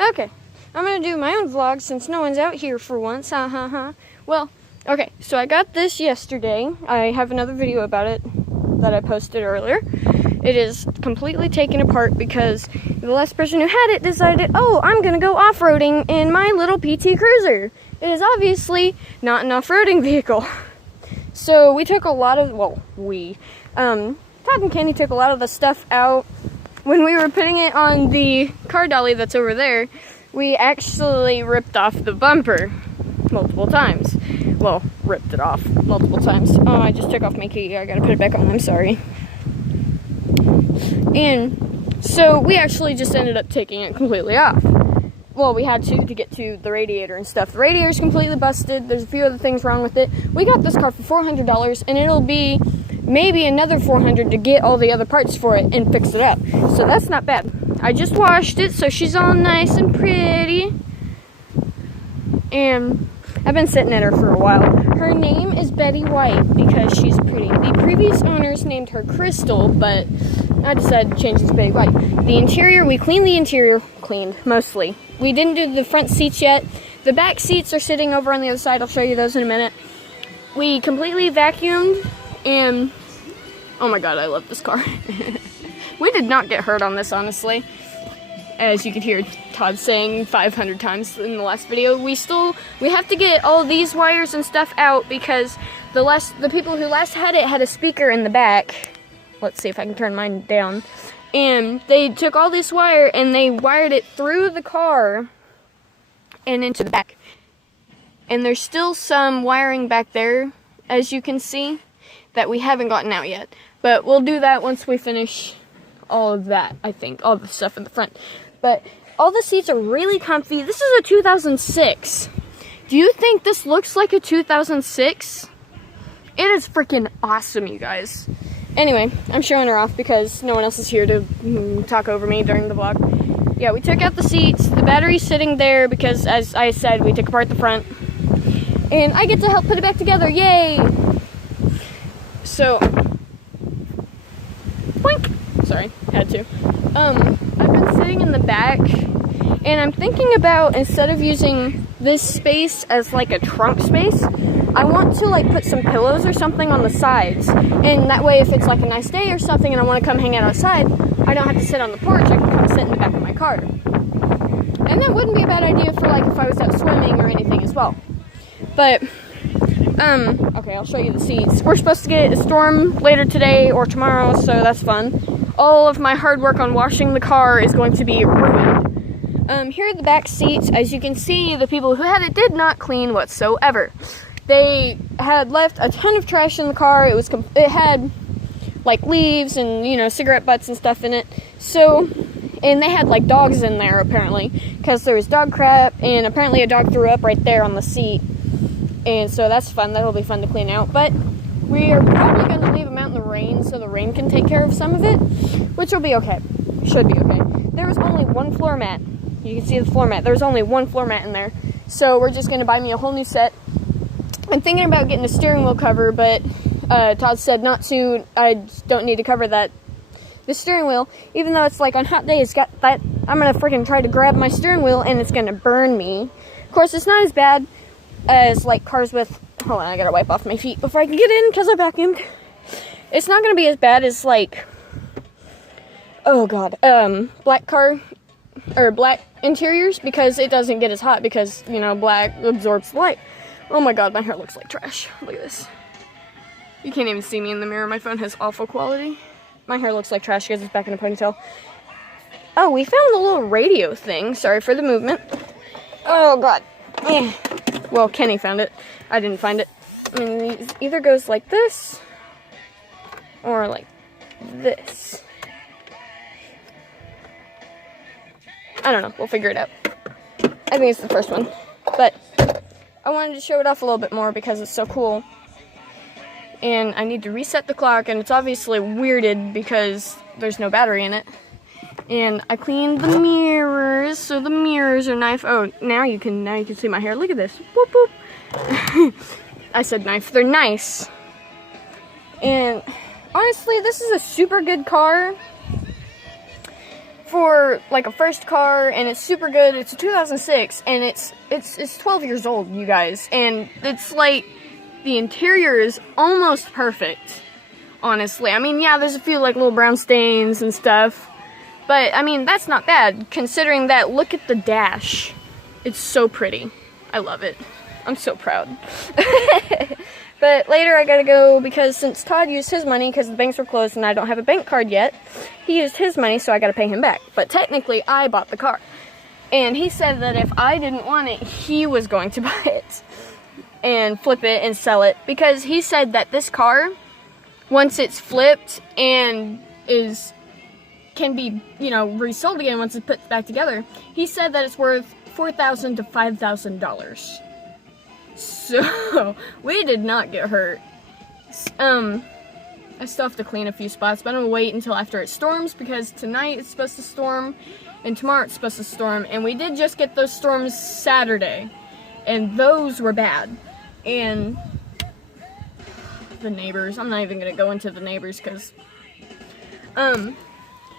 Okay, I'm gonna do my own vlog since no one's out here for once. Well, okay, so I got this yesterday. I have another video about it that I posted earlier. It is completely taken apart because the last person who had it decided, oh, I'm gonna go off-roading in my little PT Cruiser. It is obviously not an off-roading vehicle. So we took a lot of, Todd and Kenny took a lot of the stuff out. When we were putting it on the car dolly that's over there, we actually ripped off the bumper multiple times. Well, ripped it off multiple times. Oh, I just took off my key. I gotta put it back on. I'm sorry. And so we actually just ended up taking it completely off. Well, we had to get to the radiator and stuff. The radiator's completely busted. There's a few other things wrong with it. We got this car for $400, and it'll be maybe another $400 to get all the other parts for it and fix it up. So that's not bad. I just washed it, so she's all nice and pretty. And I've been sitting at her for a while. Her name is Betty White because she's pretty. The previous owners named her Crystal, but I decided to change it to Betty White. The interior, we cleaned the interior. Cleaned, mostly. We didn't do the front seats yet. The back seats are sitting over on the other side. I'll show you those in a minute. We completely vacuumed, and oh my god, I love this car. We did not get hurt on this, honestly. As you could hear Todd saying 500 times in the last video, we have to get all these wires and stuff out because the people who last had it had a speaker in the back. Let's see if I can turn mine down. And they took all this wire and they wired it through the car and into the back. And there's still some wiring back there, as you can see, that we haven't gotten out yet. But we'll do that once we finish all of that, I think. All the stuff in the front. But all the seats are really comfy. This is a 2006. Do you think this looks like a 2006? It is freaking awesome, you guys. Anyway, I'm showing her off because no one else is here to talk over me during the vlog. Yeah, we took out the seats. The battery's sitting there because, as I said, we took apart the front. And I get to help put it back together. Yay! So, boink! Sorry, had to. I've been sitting in the back, and I'm thinking about, instead of using this space as like a trunk space, I want to like put some pillows or something on the sides, and that way if it's like a nice day or something and I want to come hang out outside, I don't have to sit on the porch, I can come sit in the back of my car. And that wouldn't be a bad idea for like if I was out swimming or anything as well. But, okay, I'll show you the seats. We're supposed to get a storm later today or tomorrow, so that's fun. All of my hard work on washing the car is going to be ruined. Here are the back seats. As you can see, the people who had it did not clean whatsoever. They had left a ton of trash in the car. It had like leaves and, you know, cigarette butts and stuff in it. So, and they had like dogs in there apparently, because there was dog crap, and apparently a dog threw up right there on the seat. And so that's fun. That'll be fun to clean out. But we are probably going to leave them out in the rain so the rain can take care of some of it, which will be okay. Should be okay. There was only one floor mat. You can see the floor mat. There was only one floor mat in there. So we're just going to buy me a whole new set. I'm thinking about getting a steering wheel cover, but Todd said not to. I don't need to cover the steering wheel, even though it's like on hot days, got that. I'm gonna freaking try to grab my steering wheel and it's gonna burn me. Of course, it's not as bad as like cars with. Hold on, I gotta wipe off my feet before I can get in because I vacuumed. It's not gonna be as bad as like, oh god, black car or black interiors, because it doesn't get as hot because, you know, black absorbs light. Oh my god, my hair looks like trash. Look at this. You can't even see me in the mirror. My phone has awful quality. My hair looks like trash because it's back in a ponytail. Oh, we found the little radio thing. Sorry for the movement. Oh god. Well, Kenny found it. I didn't find it. I mean, it either goes like this or like this. I don't know. We'll figure it out. I think it's the first one. But I wanted to show it off a little bit more because it's so cool. And I need to reset the clock, and it's obviously weirded because there's no battery in it. And I cleaned the mirrors, so the mirrors are knife. Oh, now you can see my hair. Look at this. Boop boop. I said knife. They're nice. And honestly, this is a super good car. for like a first car, and it's super good. It's a 2006, and it's 12 years old, you guys, and it's like the interior is almost perfect, honestly. I mean, yeah, there's a few like little brown stains and stuff, but I mean, that's not bad considering that. Look at the dash. It's so pretty. I love it. I'm so proud. But later I gotta go because since Todd used his money because the banks were closed and I don't have a bank card yet, he used his money, so I gotta pay him back. But technically, I bought the car. And he said that if I didn't want it, he was going to buy it and flip it and sell it. Because he said that this car, once it's flipped and can be, resold again once it's put back together, he said that it's worth $4,000 to $5,000. So, we did not get hurt. I still have to clean a few spots, but I'm gonna wait until after it storms because tonight it's supposed to storm and tomorrow it's supposed to storm, and we did just get those storms Saturday, and those were bad. And the neighbors, I'm not even gonna go into the neighbors because,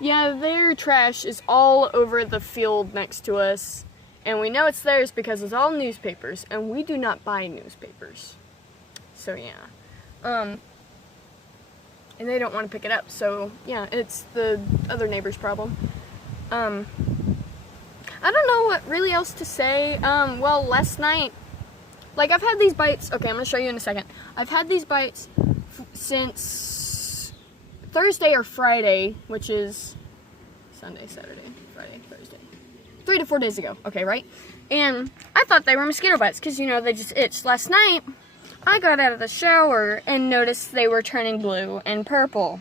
yeah, their trash is all over the field next to us. And we know it's theirs because it's all newspapers, and we do not buy newspapers. So yeah. And they don't want to pick it up, so yeah, it's the other neighbor's problem. I don't know what really else to say. Well, last night, like, I've had these bites, okay, I'm gonna show you in a second. I've had these bites since Thursday or Friday, which is Sunday, Saturday, Friday, Thursday. 3 to 4 days ago, okay, right? And I thought they were mosquito bites, because, they just itched. Last night, I got out of the shower and noticed they were turning blue and purple.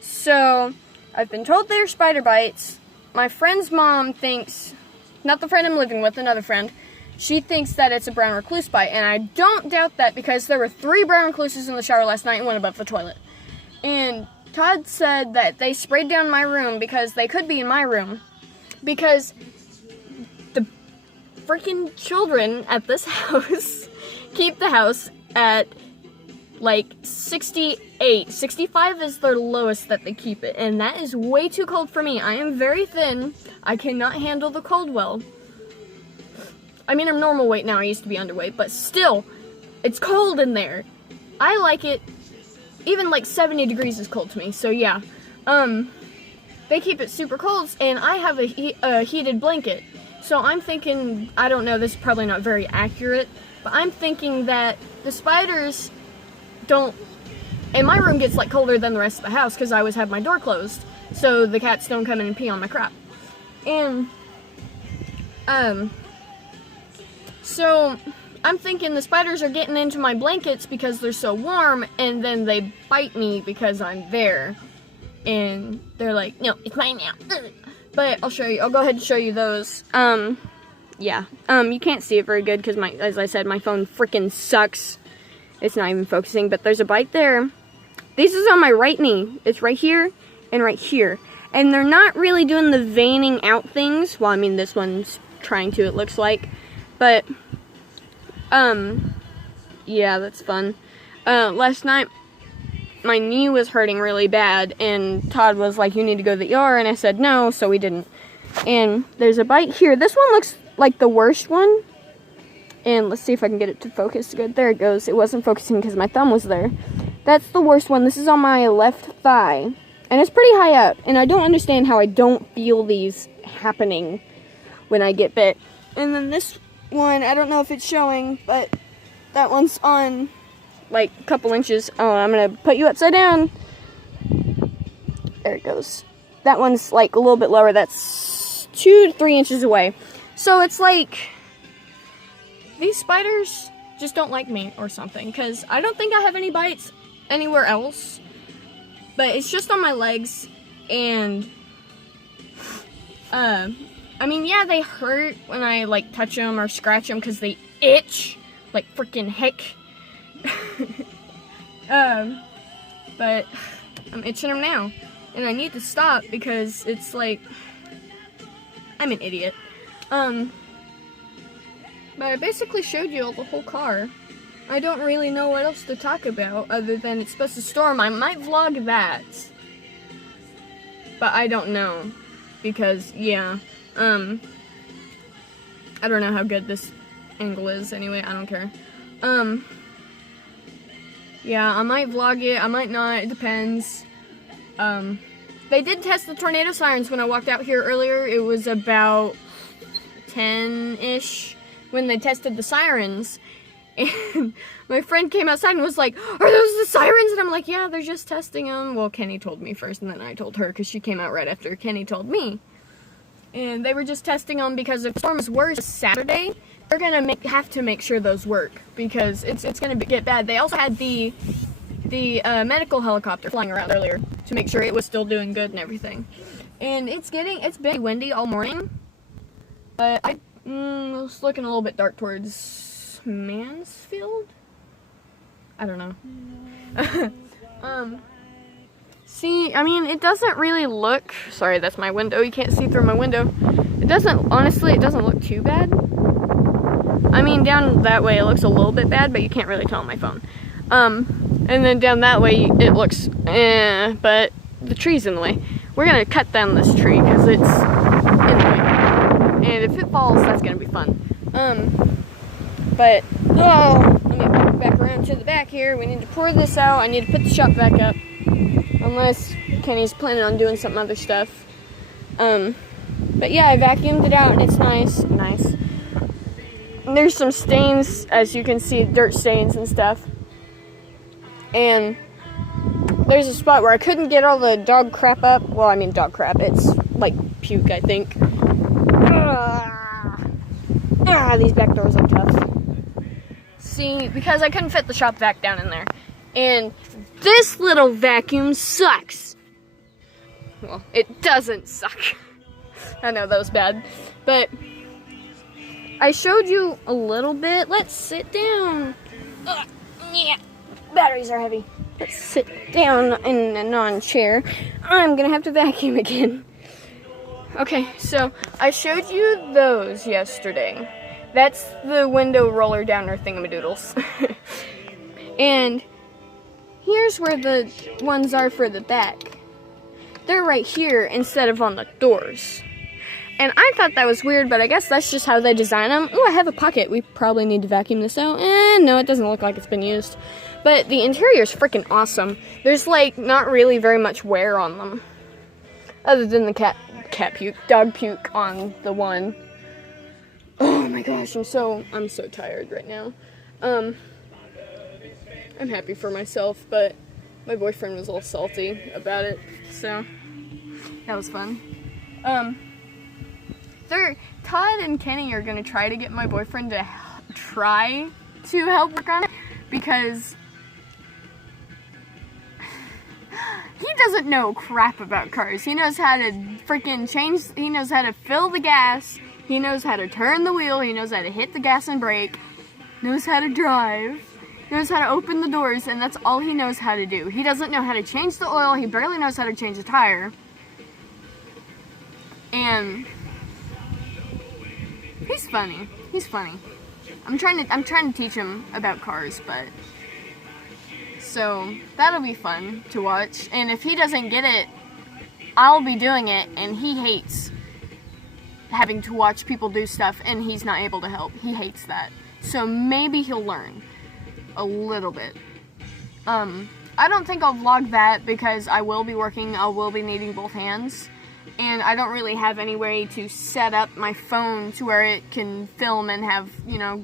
So, I've been told they're spider bites. My friend's mom thinks, not the friend I'm living with, another friend, she thinks that it's a brown recluse bite, and I don't doubt that because there were 3 brown recluses in the shower last night and one above the toilet. And Todd said that they sprayed down my room because they could be in my room. Because the freaking children at this house keep the house at like 68. 65 is their lowest that they keep it, and that is way too cold for me. I am very thin. I cannot handle the cold well. I mean, I'm normal weight now. I used to be underweight, but still, it's cold in there. I like it. Even like 70 degrees is cold to me, so yeah. They keep it super cold, and I have a heated blanket. So I'm thinking, I don't know, this is probably not very accurate, but I'm thinking that the spiders don't, and my room gets like colder than the rest of the house because I always have my door closed, so the cats don't come in and pee on my crap. And, so I'm thinking the spiders are getting into my blankets because they're so warm, and then they bite me because I'm there. And they're like, no, it's mine now. But I'll show you. I'll go ahead and show you those. Yeah. You can't see it very good because, as I said, my phone freaking sucks. It's not even focusing. But there's a bite there. This is on my right knee. It's right here and right here. And they're not really doing the veining out things. Well, I mean, this one's trying to, it looks like. But, yeah, that's fun. Last night, my knee was hurting really bad, and Todd was like, you need to go to the ER, and I said no, so we didn't. And there's a bite here. This one looks like the worst one, and let's see if I can get it to focus good. There it goes. It wasn't focusing because my thumb was there. That's the worst one. This is on my left thigh, and it's pretty high up, and I don't understand how I don't feel these happening when I get bit. And then this one, I don't know if it's showing, but that one's on like a couple inches. Oh, I'm gonna put you upside down. There it goes. That one's like a little bit lower. That's 2 to 3 inches away. So it's like these spiders just don't like me or something, because I don't think I have any bites anywhere else, but it's just on my legs. And I mean, yeah, they hurt when I like touch them or scratch them because they itch like freaking heck. But I'm itching them now, and I need to stop because it's like, I'm an idiot. But I basically showed you all the whole car. I don't really know what else to talk about other than it's supposed to storm. I might vlog that, but I don't know. because, yeah, I don't know how good this angle is anyway, I don't care. Yeah, I might vlog it, I might not, it depends. They did test the tornado sirens when I walked out here earlier. It was about 10-ish when they tested the sirens. And my friend came outside and was like, "Are those the sirens?" And I'm like, "Yeah, they're just testing them." Well, Kenny told me first, and then I told her, because she came out right after Kenny told me. And they were just testing them because if the storm is worse Saturday, they're gonna have to make sure those work, because it's gonna get bad. They also had the medical helicopter flying around earlier to make sure it was still doing good and everything. And it's been windy all morning, but it's looking a little bit dark towards Mansfield? I don't know. See, I mean, it doesn't really look, sorry, that's my window, you can't see through my window. Honestly, it doesn't look too bad. I mean, down that way it looks a little bit bad, but you can't really tell on my phone. And then down that way it looks but the tree's in the way. We're gonna cut down this tree because it's in the way. And if it falls, that's gonna be fun. But, let me walk back around to the back here. We need to pour this out. I need to put the shop back up. Unless Kenny's planning on doing some other stuff. But yeah, I vacuumed it out and it's nice. And there's some stains, as you can see, dirt stains and stuff. And there's a spot where I couldn't get all the dog crap up. Well, I mean dog crap. It's like puke, I think. These back doors are tough. See, because I couldn't fit the shop vac down in there. And this little vacuum sucks. Well, it doesn't suck. I know that was bad. But I showed you a little bit. Let's sit down. Yeah, batteries are heavy. Let's sit down in a non-chair. I'm gonna have to vacuum again. Okay, so I showed you those yesterday. That's the window roller downer thingamadoodles. And here's where the ones are for the back. They're right here instead of on the doors. And I thought that was weird, but I guess that's just how they design them. Oh, I have a pocket. We probably need to vacuum this out. No, it doesn't look like it's been used. But the interior is freaking awesome. There's like not really very much wear on them. Other than the dog puke on the one. Oh my gosh, I'm so tired right now. I'm happy for myself, but my boyfriend was all salty about it, so that was fun. Todd and Kenny are gonna try to get my boyfriend to try to help work on it, because he doesn't know crap about cars. He knows how to freaking he knows how to fill the gas, he knows how to turn the wheel, he knows how to hit the gas and brake, knows how to drive, knows how to open the doors, and that's all he knows how to do. He doesn't know how to change the oil, he barely knows how to change the tire. And he's funny. I'm trying to teach him about cars, but so that'll be fun to watch. And if he doesn't get it, I'll be doing it, and he hates having to watch people do stuff and he's not able to help. He hates that. So maybe he'll learn a little bit. I don't think I'll vlog that because I will be needing both hands. And I don't really have any way to set up my phone to where it can film and have,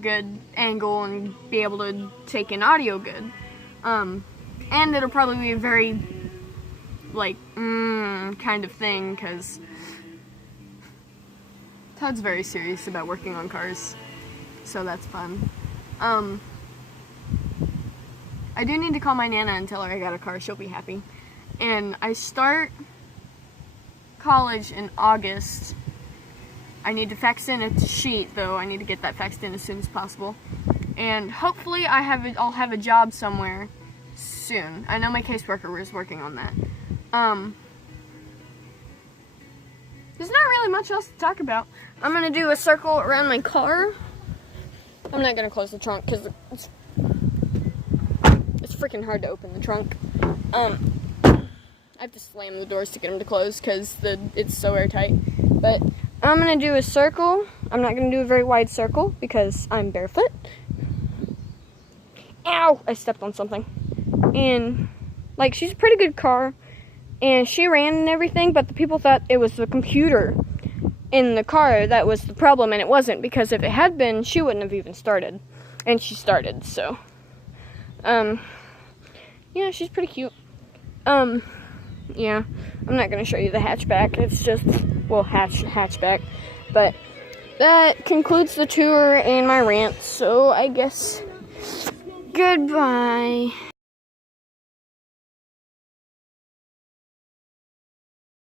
good angle and be able to take in audio good. And it'll probably be a very, kind of thing, because Todd's very serious about working on cars. So that's fun. I do need to call my Nana and tell her I got a car. She'll be happy. And I start college in August. I need to fax in a sheet, though. I need to get that faxed in as soon as possible. And hopefully I'll have a job somewhere soon. I know my caseworker is working on that. There's not really much else to talk about. I'm gonna do a circle around my car. I'm not gonna close the trunk because it's freaking hard to open the trunk. I I have to slam the doors to get them to close because it's so airtight. But I'm gonna do a circle. I'm not gonna do a very wide circle because I'm barefoot. Ow! I stepped on something. And like, she's a pretty good car, and she ran and everything, but the people thought it was the computer in the car that was the problem, and it wasn't, because if it had been, she wouldn't have even started. And she started, so yeah, she's pretty cute. Yeah, I'm not gonna show you the hatchback. It's just, well, hatchback. But that concludes the tour and my rant, so I guess goodbye.